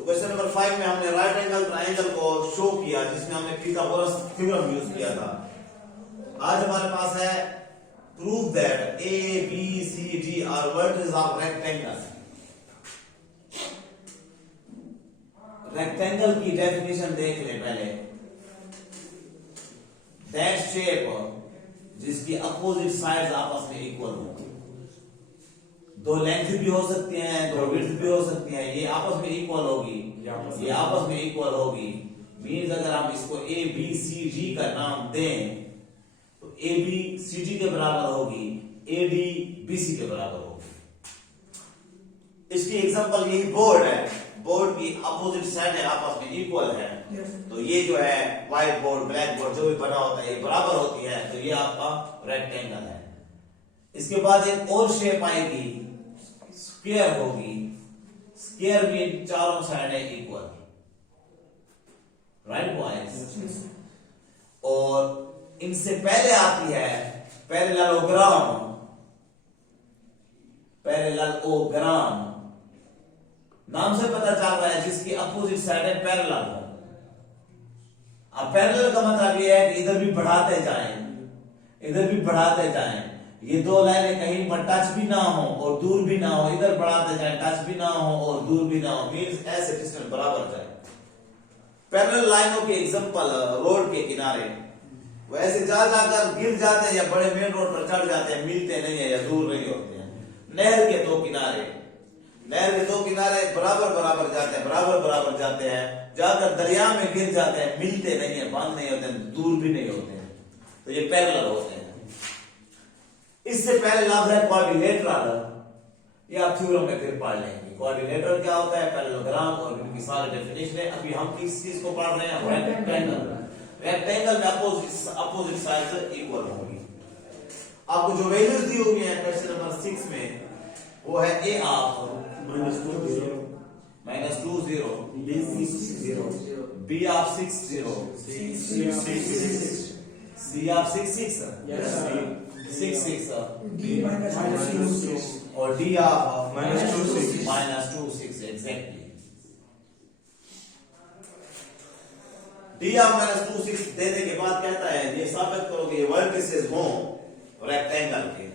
तो question number 5 में हमने राइट एंगल ट्रायंगल को शो किया जिसमें हमने पिथागोरस थ्योरम यूज किया था। आज हमारे पास है prove that A B C D are vertices of rectangle. Rectangle की डेफिनेशन देख ले पहले। दैट शेप जिसकी अपोजिट साइड्स आपस में इक्वल हो, दो लेंथ भी हो सकती हैं, दो विड्थ भी हो सकती हैं, ये आपस में इक्वल होगी, ये आपस में इक्वल होगी। मीन्स अगर हम इसको ए बी सी डी का नाम दें तो ए बी सी डी के बराबर होगी, ए डी बी सी के बराबर होगी। इसकी एग्जांपल यही बोर्ड है, बोर्ड की अपोजिट साइड है आपस में इक्वल है। तो ये जो है व्हाइट बोर्ड ब्लैक बोर्ड जो भी बना होता है ये बराबर होती है, तो ये आपका रेक्टेंगल है। इसके बाद एक और शेप आएगी, स्क्वायर होगी। स्क्वायर भी चारों साइड है इक्वल, राइट बॉयज। और इनसे पहले आती है पैरेललोग्राम। पैरेललोग्राम नाम से पता चल रहा है जिसकी अपोजिट साइड है पैरेलल हो। अब पैरेलल का मतलब ये है कि इधर भी बढ़ाते जाएं, इधर भी बढ़ाते जाएं। ये दो लाइनें कहीं पर टच भी ना हो और दूर भी ना हो, इधर बढ़ाते जाएं, टच भी ना हो और दूर भी ना हो, मींस ऐसे डिस्टेंस बराबर जाए। पैरेलल लाइनों के एग्जांपल रोड के किनारे वैसे जा जाकर गिर जाते हैं या बड़े मेन रोड पर चढ़ जाते हैं, मिलते नहीं है या दूर नहीं होते हैं। नहर के दो किनारे, नहर के दो किनारे बराबर बराबर जाते हैं, बराबर बराबर जाते हैं, जाकर दरिया में गिर जाते हैं, मिलते नहीं है, बंद नहीं होते हैं, दूर भी नहीं होते हैं, तो ये पैरेलल होते हैं। इससे पहले लफ्ज है क्वाड्रिलेटरल, ये आप थ्योरम में फिर पढ़ लेंगे। क्वाड्रिलेटरल क्या होता है, पैरेललोग्राम और इनकी सारी डेफिनेशन है। अभी हम किस चीज को पढ़ रहे हैं, रेक्टेंगल। रेक्टेंगल में अपोजिट साइड्स इक्वल होंगी। आपको जो वैल्यूज दी हुई है क्वेश्चन नंबर 6 में वो है A of -2 0 B of 6 0 C of 6 6 6 6 और D of -2 6 exactly. D of -2 6 देने के बाद कहता है ये साबित करो कि ये वर्टिसेस हों रेक्टेंगल के।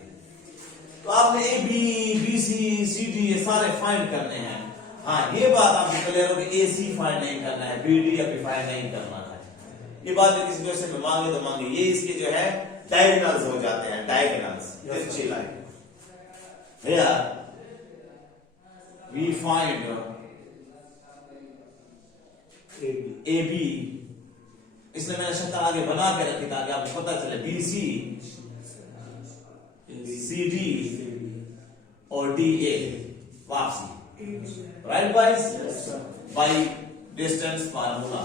तो आपने A B B C C D ये सारे फाइंड करने हैं। हाँ, ये बात आपको क्लियर हो कि ए सी फाइंड नहीं करना है, बी डी अभी फाइंड नहीं करना है। ये बात भी किसी क्वेश्चन में मांगे तो मांगे, ये इसके जो है डायगोनल्स हो जाते हैं, डायगोनल्स तिरछी line. We find A B, इसलिए मैंने शक्ल आगे बना के रखी ताकि आपको पता चले बी सी सी डी और डी ए वापसी, right boys, by distance formula,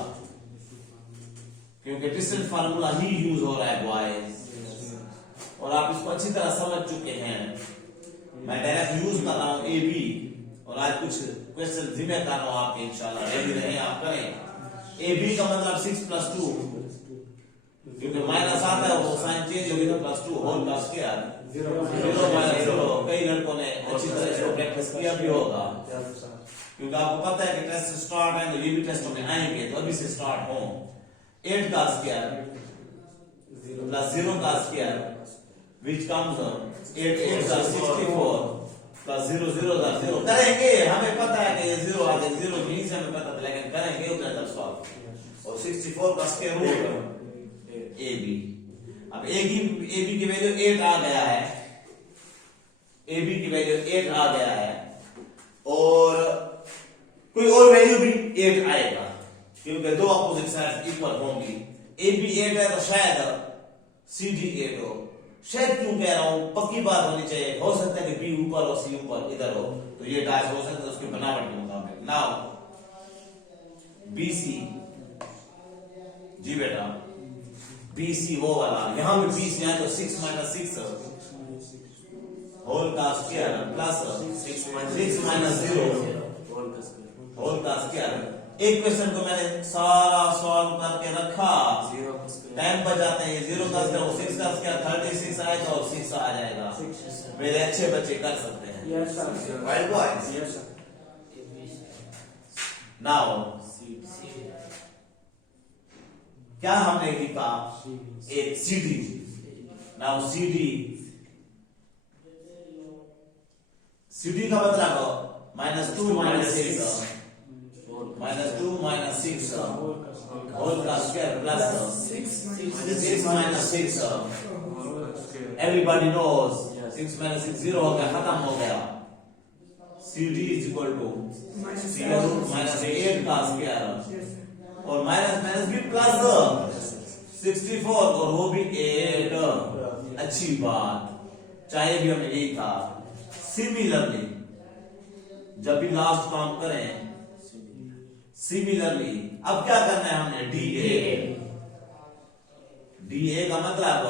क्योंकि डिस्टेंस फार्मूला ही यूज हो रहा है बॉयज और आप इसको अच्छी तरह समझ चुके हैं। मैं डायरेक्ट यूज कर रहा हूं ए बी और आज कुछ क्वेश्चन जिम्मे कर रहा हूं आपके, इंशाल्लाह रेडी रहें, आप करें। ए बी का मतलब 6 + 2, क्योंकि माइनस आता है वो साइन चेंज होगी तो +2 होल का स्क्वायर 0 - 0। कई लड़कों ने अच्छी तरह इसको प्रैक्टिस किया भी होगा, क्योंकि आपको पता है कि टेस्ट स्टार्ट है तो ये भी टेस्टों में आएंगे, तो अभी से स्टार्ट हो। 8 का स्क्वायर + 0 का स्क्वायर which comes 8 8 का 64 + 0 0 का 0 करेंगे। हमें पता है कि ये 0 आ जाएगा, 0 नहीं से हमें पता था, लेकिन करेंगे उतना तब सॉल्व। और 64 का स्क्वायर रूट ए बी। अब ए बी की वैल्यू 8 आ गया है, ए बी की वैल्यू 8 आ गया है और कोई और वैल्यू भी 8 आएगा, क्योंकि दो अपोजिट साइड्स इक्वल होंगी। ए बी 8 है तो शायद सी डी 8 हो। शायद क्यों कह रहा हूं, पक्की बात होनी चाहिए। हो सकता है कि बी ऊपर और सी ऊपर इधर हो, तो ये डायस हो सकता है उसकी बनावट के मुताबिक। नाउ बी सी, जी बेटा बी सी वो वाला, यहां भी बी सी है तो 6 - 6 होल का स्क्वायर प्लस 6 - 0 होल का स्क्वायर। एक क्वेश्चन को मैंने सारा सॉल्व करके रखा, टाइम बचाते हैं। 0 का स्क्वायर 6 का स्क्वायर 36 आएगा और 6 आ जाएगा। मेरे अच्छे बच्चे कर सकते हैं, राइट बॉयज। नाउ क्या हमने लिखा, एक CD। नाउ CD का मतलब -2 -6 -2 -6 होल का स्क्वायर प्लस 6 -6। एवरीबॉडी नोज 6 -6 0 हो गया, खत्म हो गया। CD is equal to square root -8 का स्क्वायर और माइनस भी प्लस 64 और वो भी 8। अच्छी बात, चाहे भी हमें यही था। सिमिलरली जब भी लास्ट काउंट करें, सिमिलरली अब क्या करना है हमने, DA का मतलब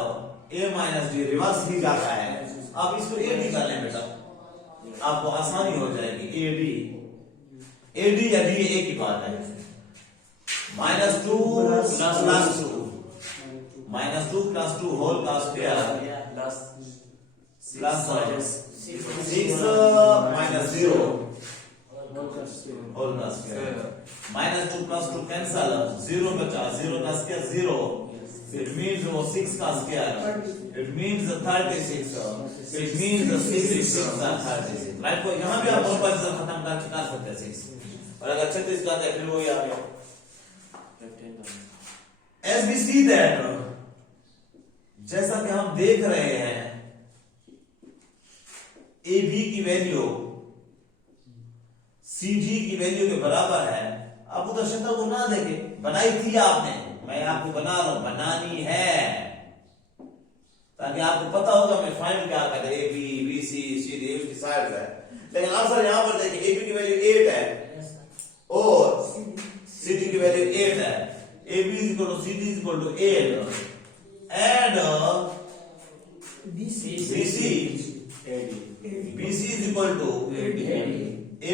A माइनस D रिवर्स भी जाता है। अब इसको AD कर लें बेटा, आपको आसानी हो जाएगी। AD या DA एक ही बात है। -2 + 2 -2 + 2 होल का स्क्वायर प्लस 6 - 0 होल का स्क्वायर। -2 + 2 कैंसल, 0 बचा, 0 का स्क्वायर 0। इट मींस वो 6 का square, it means 36, it means 66 और 36। राइट, को यहां भी आप दोनों बार खत्म कर सकते हैं 6, और अगर 36 का है फिर वो आ गया। As we see that, जैसा कि हम देख रहे हैं AB की वैल्यू CD की वैल्यू के बराबर है। आप उधर शक्ल को ना देखे, बनाई थी आपने, मैं आपको बना रहा हूं, बनानी है ताकि आपको पता होगा मैं फाइंड क्या कर रहा है। AB BC CD उसकी साइड है, लेकिन आप सर यहां पर देखिए AB की वैल्यू 8 है और CD की वैल्यू 8 है। AB = CD = 8 and BC = AD =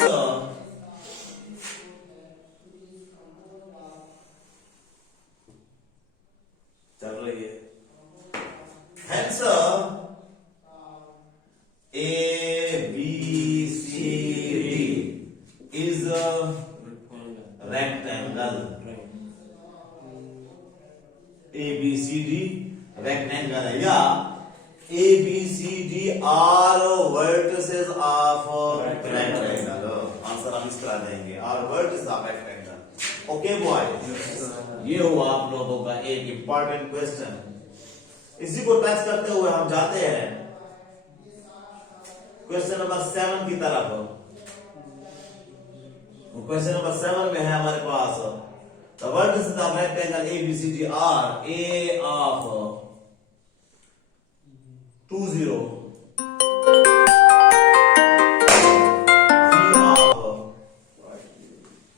6। चल रही है। Hence ABCD is a rectangle। ABCD rectangle है, या ABCD are vertices of rectangle। Answer हम इसका देंगे, are vertices of rectangle। Okay boy, ये हुआ आप लोगों का एक इंपॉर्टेंट क्वेश्चन। इसी को टच करते हुए हम जाते हैं क्वेश्चन नंबर 7 की तरफ। क्वेश्चन नंबर 7 में है हमारे पास, the vertices of rectangle ABCD are A of 2 0, B of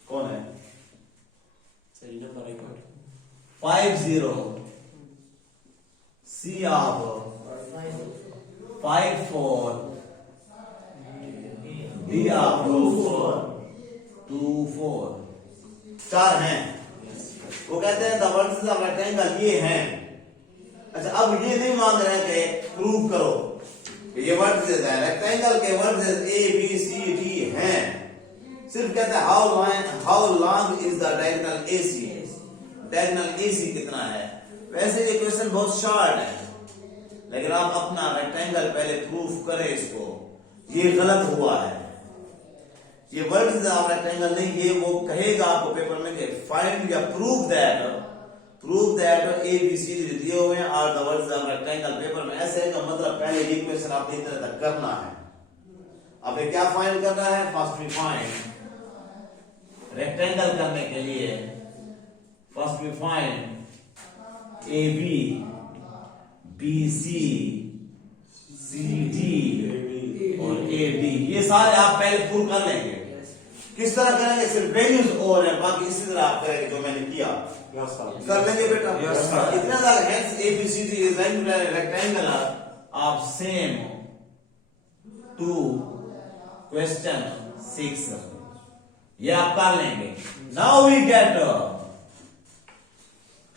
कौन है, सही नंबर है, 5 0, C of 5 4, D of 2 4। 4 हैं। वो कहते हैं द वर्टिसेस ऑफ रेक्टेंगल ये हैं। अच्छा, अब ये नहीं मांग रहे हैं कि प्रूव करो कि ये वर्टिसेस है, रेक्टेंगल के vertices A B C D हैं। सिर्फ कहते हैं how long is the diagonal AC, diagonal AC कितना है। वैसे ये क्वेश्चन बहुत शॉर्ट है, लेकिन आप अपना रेक्टेंगल पहले प्रूफ करें इसको। ये गलत हुआ है, ये वर्टिसेस ऑफ रेक्टेंगल नहीं, ये वो कहेगा आपको पेपर में कि फाइंड या प्रूव दैट ABCD दिए हुए हैं और the vertices of rectangle. Paper में ऐसे है, मतलब पहले ये क्वेश्चन आपने इस तरह तक करना है। अब ये क्या फाइंड करना है, फर्स्ट वी फाइंड रेक्टेंगल करने के लिए first we find AB BC CD और AD। ये सारे आप पहले प्रूव कर लेंगे। किस तरह करेंगे, सिर्फ वैल्यूज और है, बाकी इसी तरह आप करेंगे जो मैंने किया। कर लेंगे बेटा, इतना ज्यादा। Hence ABCD is rectangle of same to question 6। ये आप कर लेंगे। नाउ वी गेट,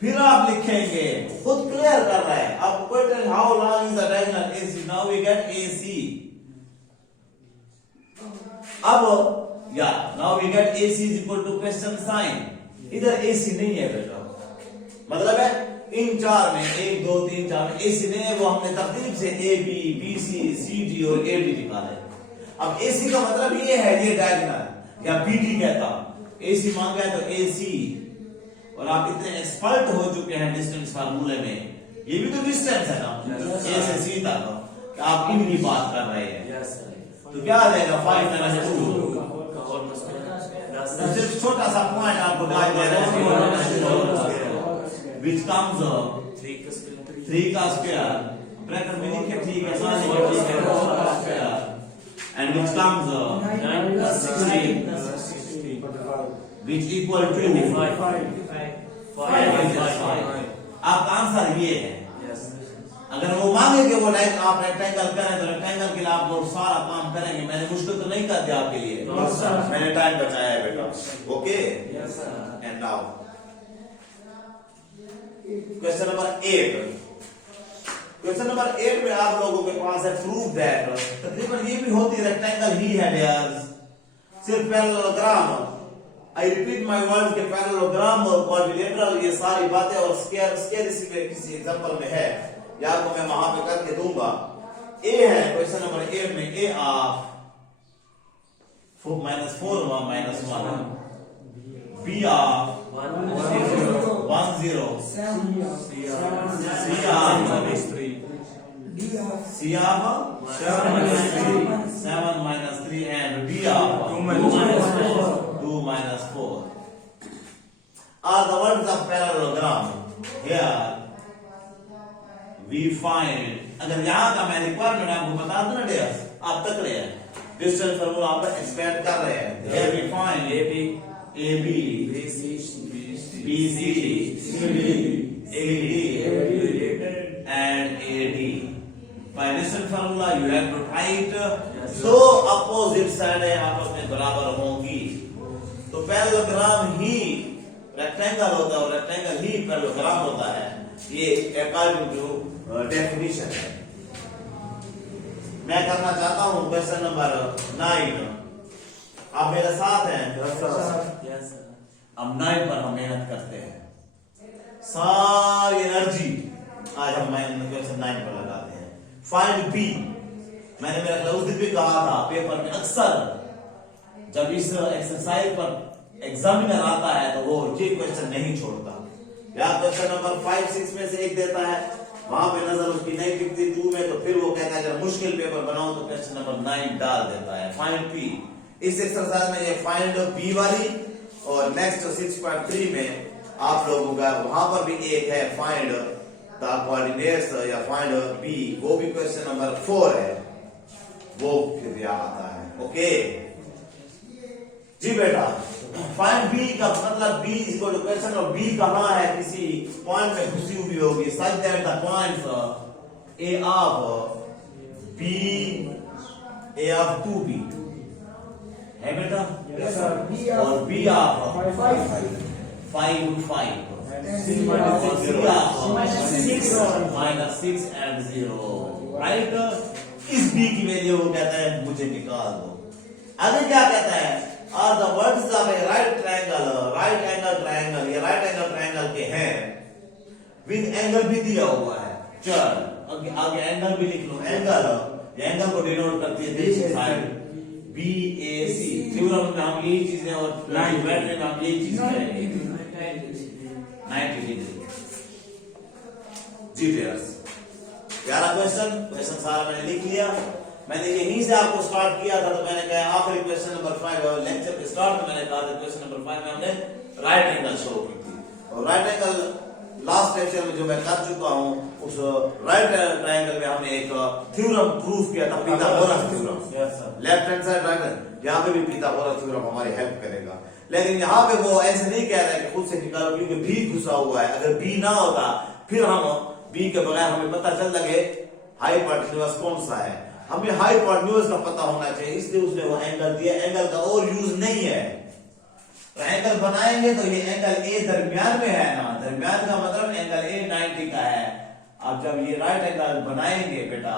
फिर आप लिखेंगे, खुद क्लियर कर रहा है आपको question, how long is the diagonal AC। Now we get AC। अब या now we get AC is equal to question sign. इधर AC नहीं है बेटा, मतलब है इन चार में 1 2 3 4 में AC नहीं है, वो हमने तरतीब से AB BC CD और AD निकाले। अब AC का मतलब ये है, ये डायगोनल या BD कहता, AC मांगा है तो AC, और आप इतने एक्सपर्ट हो चुके हैं डिस्टेंस फार्मूले में, ये भी तो डिस्टेंस है ना A से C तक, आप इनकी बात कर रहे हैं। तो क्या आ जाएगा 5 - 2, सिर्फ छोटा सा पॉइंट आपको डाल दे रहा है which comes 3 का स्क्वायर, ब्रैकेट में लिखे ठीक है, साथ में ठीक है 4 का square, and which comes 9 + 16 which equal to 5। आपका आंसर ये है। अगर वो मांगेंगे वो आप रेक्टेंगल करें तो रेक्टेंगल के लिए आप वो सारा काम करेंगे। मैंने मुश्किल तो नहीं कर दिया आपके लिए, मैंने टाइम बचाया है बेटा। Okay, and now question number 8। Question number 8 में आप लोगों के पास है प्रूव दैट, तकरीबन ये भी होती है रेक्टेंगल ही है डियर्स, सिर्फ parallelogram, I repeat my words के पैरेललोग्राम और क्वाड्रिलेटरल ये सारी बातें और स्क्वायर इसी में किसी एग्जांपल में है, या तो मैं वहां पे करके दूंगा। ए है क्वेश्चन नंबर 8 में, A of -4 - 1 B of 1 0 C of 7 - 3 and D of 2 - 4 are the words of parallelogram। Here we find, अगर यहां का मैं रिक्वायरमेंट आपको बता दूं ना डियर्स, आप तक रहे हैं डिस्टेंस फार्मूला आप एक्सपेंड कर रहे हैं। Here we find AB BC CD and AD। By distance formula you have to write दो अपोजिट साइडें आपस में बराबर होंगी, तो पैरेललोग्राम ही रेक्टेंगल होता है और रेक्टेंगल ही पैरेललोग्राम होता है। ये अकॉर्डिंग टू डेफिनेशन है। मैं करना चाहता हूं क्वेश्चन नंबर 9, आप मेरे साथ हैं? अब 9 पर हम मेहनत करते हैं, सारी एनर्जी आज हम क्वेश्चन 9 पर लगाते हैं। फाइंड बी, मैंने मेरा ख्याल उस दिन भी कहा था पेपर में अक्सर जब इस एक्सरसाइज पर एग्जामिनर आता है तो वो ये क्वेश्चन नहीं छोड़ता, या क्वेश्चन नंबर 5 6 में से एक देता है, वहां पे नजर उसकी नहीं टिकती 2 में, तो फिर वो कहता है अगर मुश्किल पेपर बनाओ तो क्वेश्चन नंबर 9 डाल देता है। फाइंड पी, इस एक्सरसाइज में ये फाइंड बी वाली, और नेक्स्ट 6.3 में आप लोगों का वहां पर भी एक है फाइंड द कोऑर्डिनेट्स या फाइंड बी, वो भी क्वेश्चन नंबर 4 है, वो फिर यहाँ आता है। ओके जी बेटा, फाइंड बी का मतलब B is equal to question और बी कहां है, किसी पॉइंट में घुसी हुई होगी, such that the points A of B A of 2b है बेटा, और बी ऑफ 5 -6 and 0 राइट। इस बी की वैल्यू वो कहता है मुझे निकाल दो। आगे क्या कहता है, are the words of a right triangle, right angle triangle, ये राइट एंगल ट्रायंगल के हैं, विद एंगल भी दिया हुआ है। चल आगे एंगल भी लिख लो, एंगल को डिनोट करती है दिस साइड BAC। थ्योरम में हम यही चीजें और बैटरी में हम यही चीज करेंगे 90 डिग्री। जी डियर्स, प्यारा क्वेश्चन सारा मैंने लिख लिया। मैंने यहीं से आपको स्टार्ट किया था, तो मैंने कहा आखिरी क्वेश्चन नंबर 5 लेक्चर के स्टार्ट में मैंने कहा था क्वेश्चन नंबर 5 में हमने राइट एंगल शो की थी, और राइट एंगल लास्ट लेक्चर में जो मैं कर चुका हूं, उस राइट ट्रायंगल में हमने एक थ्योरम प्रूफ किया था, Pythagoras theorem. Left hand side right hand, यहाँ पे भी पिथागोरस थ्योरम हमारी हेल्प करेगा। लेकिन यहाँ पे वो ऐसे नहीं कह रहे कि खुद से निकालो, क्योंकि बी घुसा हुआ है। अगर बी ना होता फिर हम बी के बगैर हमें पता चल लगे हाइपोटेन्यूज कौन सा है, हमें हाइपोटेन्यूज का पता होना चाहिए, इसलिए उसने वो एंगल दिया। एंगल का और यूज नहीं है, तो एंगल बनाएंगे तो ये एंगल ए दरमियान में है ना, दरमियान का मतलब एंगल ए 90 का है। अब जब ये राइट एंगल बनाएंगे बेटा,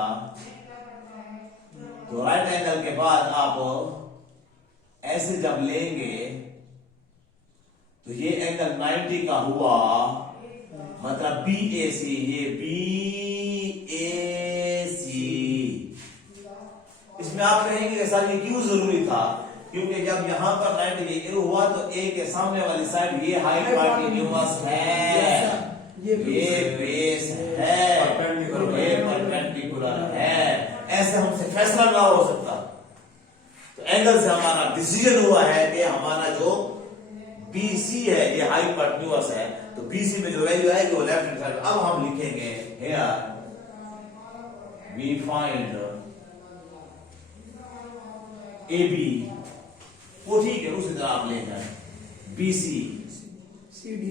तो राइट एंगल के बाद आप ऐसे जब लेंगे तो ये एंगल 90 का हुआ, मतलब BAC, ये BAC। इसमें आप कहेंगे कि सर ये क्यों जरूरी था? क्योंकि जब यहां पर 90 ये हुआ तो A के सामने वाली साइड ये हाइपोटेन्यूज है, ये बेस है, ये परपेंडिकुलर है। ऐसे हमसे फैसला ना हो सकता। तो एंगल से हमारा डिसीजन हुआ है कि हमारा जो BC है ये हाइपोटेन्यूज है, तो BC में जो वैल्यू आएगी वो लेफ्ट हैंड साइड। अब हम लिखेंगे हियर वी फाइंड AB, वो ठीक है उसी तरह आप लेंगे BC CD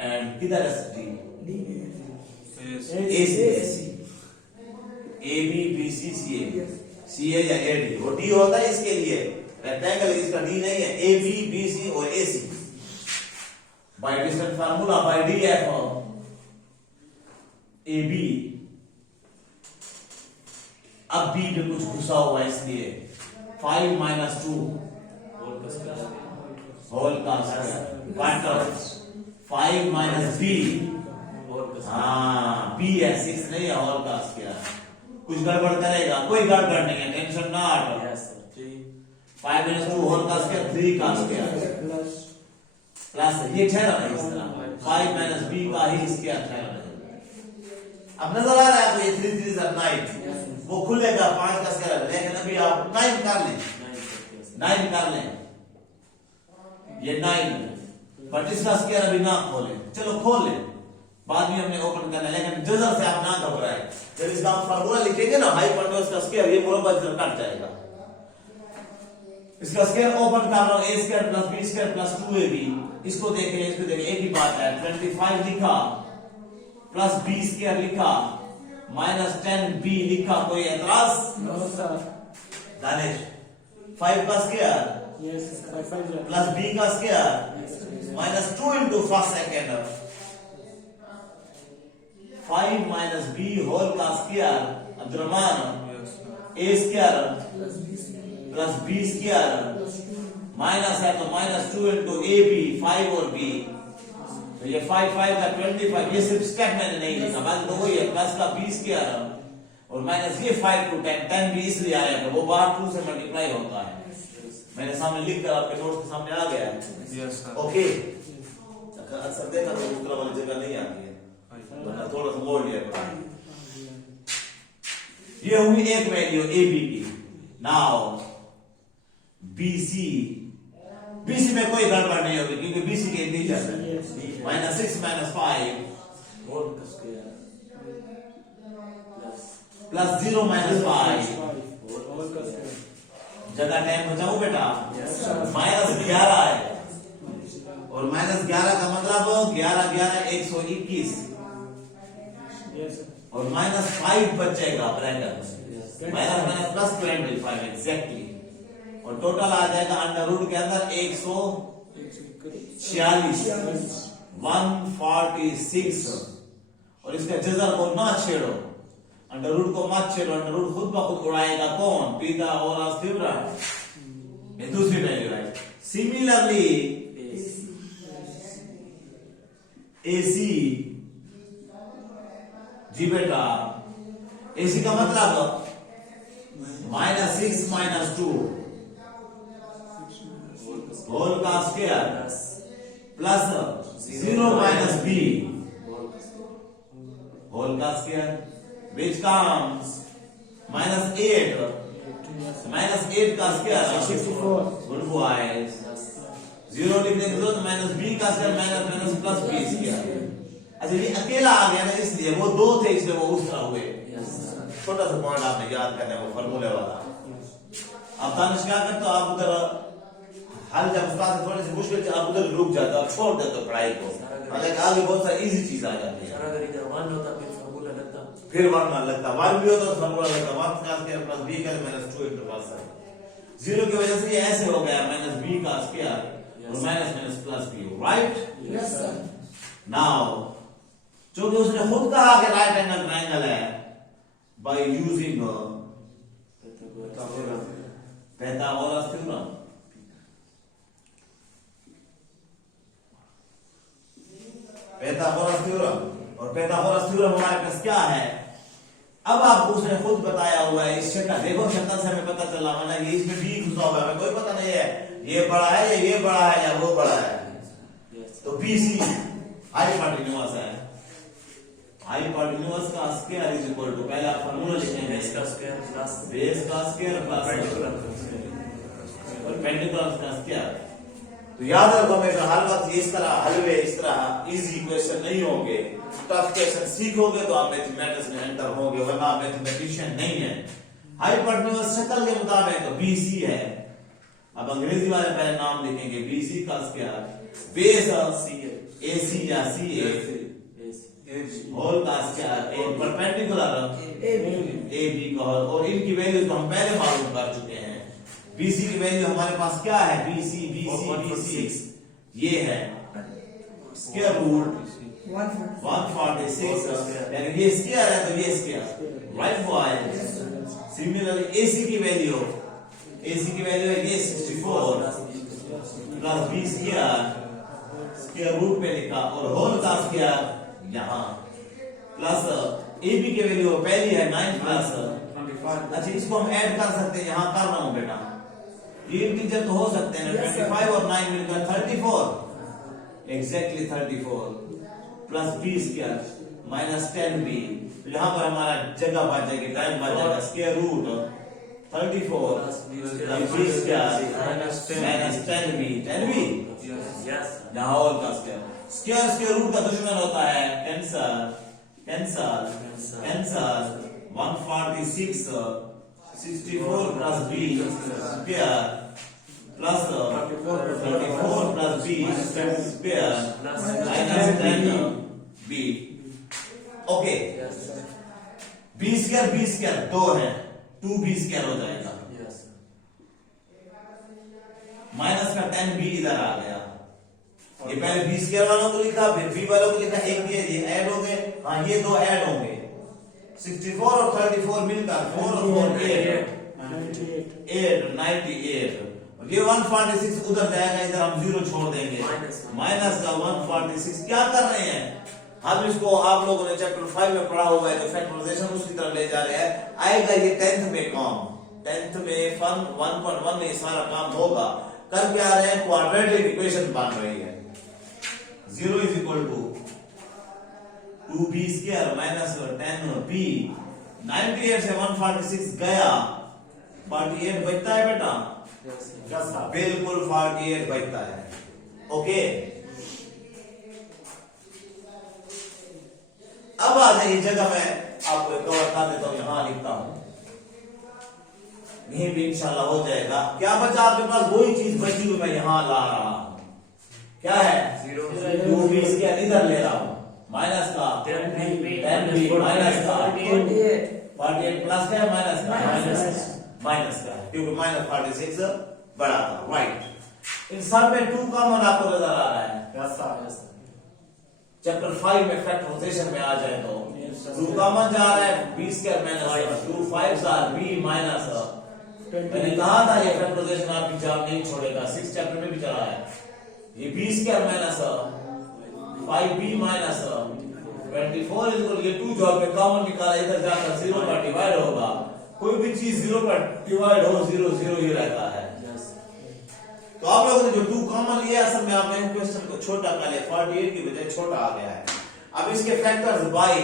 एंड किधर है D? AC, AB BC CA, CA या AD, वो D होता है इसके लिए रेक्टेंगल, इसका D नहीं है। AB BC और AC by distance formula by DF AB। अब B में कुछ घुसा हुआ है इसलिए 5 minus 2 होल का स्क्वायर 5 minus B, हाँ B है 6 नहीं है, होल का स्क्वायर। कुछ गड़बड़ करेगा? कोई गड़बड़ नहीं है, टेंशन ना हटो। 5 minus 2 होल का स्क्वायर 3 का स्क्वायर प्लस ये ठहरा नहीं इस तरह 5 minus B का ही स्क्वायर ठहरा नहीं। अब नजर आ रहा है आपको ये 3 3 9, वो खुलेगा 5 का स्क्वायर, लेकिन अभी आप 9 कर लें, 9 कर लें, ये 9, बट इसका स्क्वायर अभी ना खोलें। चलो खोल लें, बाद में हमने ओपन करना है, लेकिन जजर से आप ना घबराएं। जब इसका हम फार्मूला लिखेंगे ना हाइपोटेन्यूज का स्क्वायर, ये मुरब्बा कट जाएगा। इसका स्क्वायर ओपन कर रहा हूं, A square plus B square plus 2AB। इसको देखें, इसको देखें, एक ही बात है। 25 लिखा प्लस B स्क्वायर लिखा माइनस 10B लिखा, कोई एतराज? दानिश 5 का स्क्वायर प्लस B का square minus 2 into first second 5 minus B whole का square Abdurrahman A square plus B square minus है तो माइनस 2 इंटू AB 5 और B, तो ये 5 5 का 25। ये सिर्फ स्टेप मैंने नहीं लिखा, बाकी तो वही है, प्लस का B स्क्वायर और माइनस ये 5 टू 10 10 भी इसलिए आया कि वो बाहर 2 से मल्टीप्लाई होता है। मैंने सामने लिख कर आपके नोट्स के सामने आ गया है। ओके, अक्सर देखा तो दूसरा वाली जगह नहीं आती है, वरना थोड़ा सा मोड़ लिया करो। ये हुई एक वैल्यू AB की। नाउ BC में कोई गड़बड़ नहीं होगी क्योंकि BC के इंटीजर है। माइनस 6 माइनस 5 प्लस 0 माइनस 5 जगह टाइम बचाओ बेटा। माइनस 11 है और माइनस 11 का मतलब 11 11 121 और माइनस 5 बचेगा bracket minus minus plus 25 exactly, और टोटल आ जाएगा अंडर रूट के अंदर 146 146। और इसका जजर को ना छेड़ो, अंडर रूट को मत छेड़ो, अंडर रूट खुद ब खुद उड़ाएगा कौन? Pythagoras theorem. ये दूसरी वैल्यू है। सिमिलरली AC जी बेटा, AC का मतलब माइनस 6 माइनस 2 होल का square plus 0 minus B whole का स्क्वायर which comes minus 8 का स्क्वायर 64। गुड बॉयज, 0 लिखने की जरूरत, माइनस B का square minus minus plus B square. अच्छा ये अकेला आ गया ना, इसलिए वो दो थे इसलिए वो उस तरह हुए। छोटा सा पॉइंट आपने याद करना है, वो फॉर्मूले वाला। अब तानिश क्या करते हो आप उधर हल जब उस्ताद से थोड़ी सी मुश्किल से आप उधर रुक जाते हो, आप छोड़ देते हो पढ़ाई को, हालांकि आगे बहुत सारी इजी चीज आ जाती है। फिर 1 ना लगता, 1 भी होता तो फॉर्मूला लगता 1 का स्क्वायर प्लस B का माइनस 2 इंटू प्लस 0 की वजह से ये ऐसे हो गया माइनस B का स्क्वायर और minus minus plus B, right? Yes sir. Now क्योंकि उसने खुद कहा कि राइट एंगल ट्रायंगल है by using Pythagoras theorem, Pythagoras theorem, और पाइथागोरस थ्योरम हमारे पास क्या है? अब आपको उसने खुद बताया हुआ है, इस शक्ल देखो, शक्ल से हमें पता चला वरना ये इसमें बी घुसा हुआ है, हमें कोई पता नहीं है ये बड़ा है या ये बड़ा है या वो बड़ा है। तो BC हाइपोटेन्यूज है, हाइपोटेन्यूज का स्क्वायर इज इक्वल टू, पहले आप फार्मूला लिखेंगे, बेस का स्क्वायर प्लस परपेंडिकुलर का स्क्वायर। तो याद रखो हमेशा हर वक्त इस तरह इजी इक्वेशन नहीं होंगे, टफ क्वेश्चन सीखोगे तो आप मैथमेटिक्स में एंटर होगे, वरना आप मैथमेटिशियन नहीं है। हाइपोटेन्यूज शक्ल के मुताबिक तो BC है। अब अंग्रेजी वाले पहले नाम लिखेंगे, BC का स्क्वायर बेस AC या CA होल का स्क्वायर और परपेंडिकुलर AB का होल, और इनकी वैल्यू तो हम पहले मालूम कर चुके हैं। BC की वैल्यू हमारे पास क्या है? BC ये है स्क्वायर रूट 146, यानी ये स्क्वायर है तो ये square, right boy. Similarly AC की वैल्यू है ये 64 प्लस B स्क्वायर रूट पे लिखा, और होल का स्क्वायर यहाँ प्लस AB की वैल्यू पहली है 9 प्लस 25। अच्छा, इसको हम ऐड कर सकते हैं, यहाँ कर रहा हूं बेटा, ये इंटीजर तो हो सकते हैं, 25 और 9 मिलकर 34, exactly 34 plus B square minus 10B। तो यहाँ पर हमारा जगह बच जाएगी, टाइम बच जाएगा, square root 34 B square minus 10B यहाँ होल का स्क्वायर रूट का दुश्मन होता है cancer 146 64 plus B square plus 34 plus B square minus 10B। Okay, B square 2 है, 2B स्क्वायर हो जाएगा, माइनस का 10B इधर आ गया। ये पहले B स्क्वायर वालों को लिखा, फिर B वालों को लिखा, एक ये ऐड हो गए, हाँ ये दो ऐड होंगे, 64 और 34 मिलकर 4 और 4 8 98, और ये 146 उधर जाएगा, इधर हम 0 छोड़ देंगे, माइनस का 146। क्या कर रहे हैं हम? इसको आप लोगों ने चैप्टर 5 में पढ़ा हुआ है, जो फैक्टराइजेशन उसकी तरफ ले जा रहे हैं, आएगा ये 10th में काम, 10th में फन 1.1 में सारा काम होगा। कर क्या रहे हैं? क्वाड्रेटिक इक्वेशन बन रही है, 0 is equal to 2B square minus 10B। 98 से 146 गया, 48 बचता है बेटा, बिल्कुल 48 बचता है। ओके, अब आ जाइए, जगह मैं आपको कवर कर देता हूं, यहां लिखता हूं, यहीं भी इंशाल्लाह हो जाएगा। क्या बचा आपके पास? वही चीज बची हुई मैं यहां ला रहा हूं, क्या है? 2B स्क्वायर इधर ले रहा हूं, माइनस का 10B माइनस का 48 प्लस का माइनस का, क्योंकि माइनस 46 बड़ा था, राइट। इन सब में 2 कॉमन आपको नजर आ रहा है। चैप्टर 5 में फैक्टराइजेशन में आ जाए तो 2 कॉमन जा रहा है, B square minus 2 5 B minus, मैंने कहा था ये फैक्टराइजेशन आपकी जान नहीं छोड़ेगा, 6 चैप्टर में भी चला है। ये B square minus 5B minus 24 equal, ये 2 जो आपने कॉमन निकाला, इधर जाकर 0 पर डिवाइड होगा, कोई भी चीज 0 पर डिवाइड हो 0 0 ही रहता है। तो आप लोगों ने जो 2 कॉमन लिया, असल में आपने क्वेश्चन को छोटा कर लिया, 48 की बजाय छोटा आ गया है। अब इसके फैक्टर्स बाय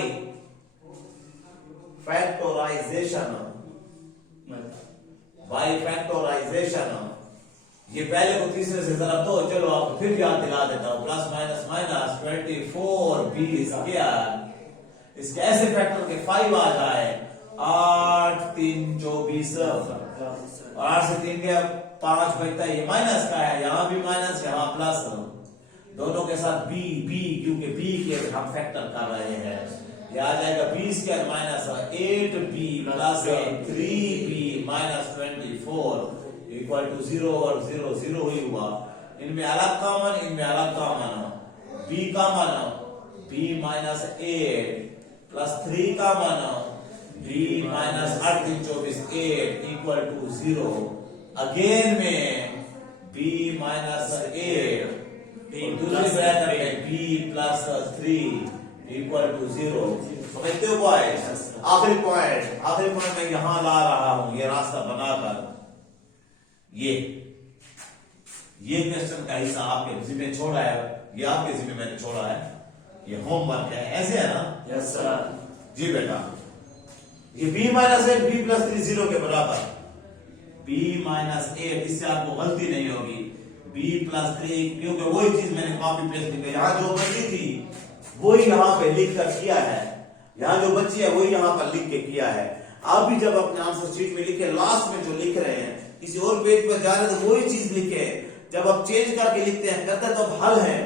फैक्टराइजेशन, ये पहले को तीसरे से जरा दो, चलो आपको फिर याद दिला देता हूं, plus minus minus 24B square, इसके ऐसे फैक्टर के 5 आ जाए, 8 3 24, और 8 से 3 के 5 बचता है, ये माइनस का है, यहां भी माइनस, यहां प्लस, दोनों के साथ B क्योंकि B के हम फैक्टर कर रहे हैं, ये आ जाएगा B square minus 8B plus 3B minus 24 equal to 0 और 0 0 ही हुआ। इनमें अलग कॉमन, इनमें अलग common, B common B minus 8 plus 3 common B minus 8 3 24 8 equal to 0। Again में B माइनस 8 दूसरे ब्रैकेट में b प्लस 3 इक्वल टू 0। समझते हो बॉयज? आखिरी पॉइंट मैं यहां ला रहा हूं, ये रास्ता बनाकर ये क्वेश्चन का हिस्सा आपके जिम्मे छोड़ा है, ये आपके जिम्मे मैंने छोड़ा है, ये होमवर्क है, ऐसे है ना? Yes sir. जी बेटा, ये b माइनस 8 b प्लस 3 0 के बराबर, b माइनस 8, इससे आपको गलती नहीं होगी, b प्लस 3, क्योंकि वही चीज मैंने कॉपी पेस्ट की, यहाँ जो बची थी वही यहाँ पे लिख कर किया है, यहाँ जो बची है वही यहाँ पर लिख के किया है। आप भी जब अपने आंसर शीट में लिखे, लास्ट में जो लिख रहे हैं किसी और पेज पर जा रहे हैं तो वही चीज लिखे, जब आप चेंज करके लिखते हैं करते हैं तो अब हल है।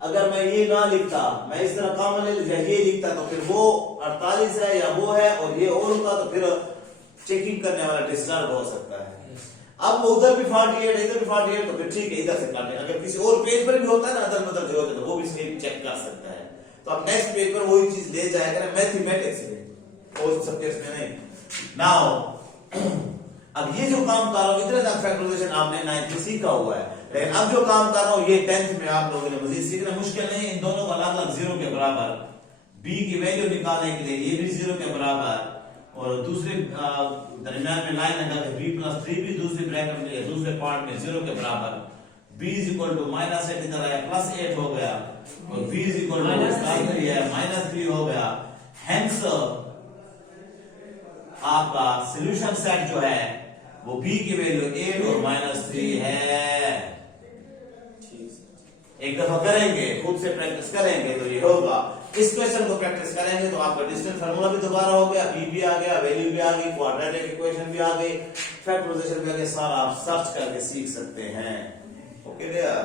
अगर मैं ये ना लिखता, मैं इस तरह कॉमन ये लिखता तो फिर वो 48 है या वो है और ये और होता तो फिर चेकिंग करने वाला डिस्टर्ब हो सकता है। अब उधर भी 48 इधर भी 48 तो फिर ठीक है, इधर से काटे। अगर किसी और पेज पर भी होता है ना अदर मदर जो होता है तो वो भी सेम चेक कर सकता है। तो आप नेक्स्ट पेज पर वही चीज ले जाया करें मैथमेटिक्स में और सब्जेक्ट्स में नहीं। नाउ अब ये जो काम कर रहा हूं, इतने तक फैक्टराइजेशन आपने 9th में सीखा हुआ है, लेकिन अब जो काम कर रहा हूं ये 10th में आप लोगों ने मजीद सीखना। मुश्किल नहीं, इन दोनों का अलग अलग 0 के बराबर, b की वैल्यू निकालने के लिए ये भी 0 के बराबर और दूसरे दरमियान में लाइन लगा के b प्लस 3 भी दूसरे ब्रैकेट में दूसरे पार्ट में 0 के बराबर, b इज इक्वल टू -8 इधर आया +8 हो गया और b इज इक्वल टू -3 है -3 हो गया। हेंस आपका सॉल्यूशन सेट जो है वो b की वैल्यू 8 और -3 है। एक दफा करेंगे, खुद से प्रैक्टिस करेंगे तो ये होगा। इस क्वेश्चन को प्रैक्टिस करेंगे तो आपका डिस्टेंस फार्मूला भी दोबारा हो गया, b भी आ गया, वैल्यू भी आ गई, क्वाड्रेटिक इक्वेशन भी आ गई, फैक्टराइजेशन भी आ गया, सारा आप सर्च करके सीख सकते हैं। Okay dear.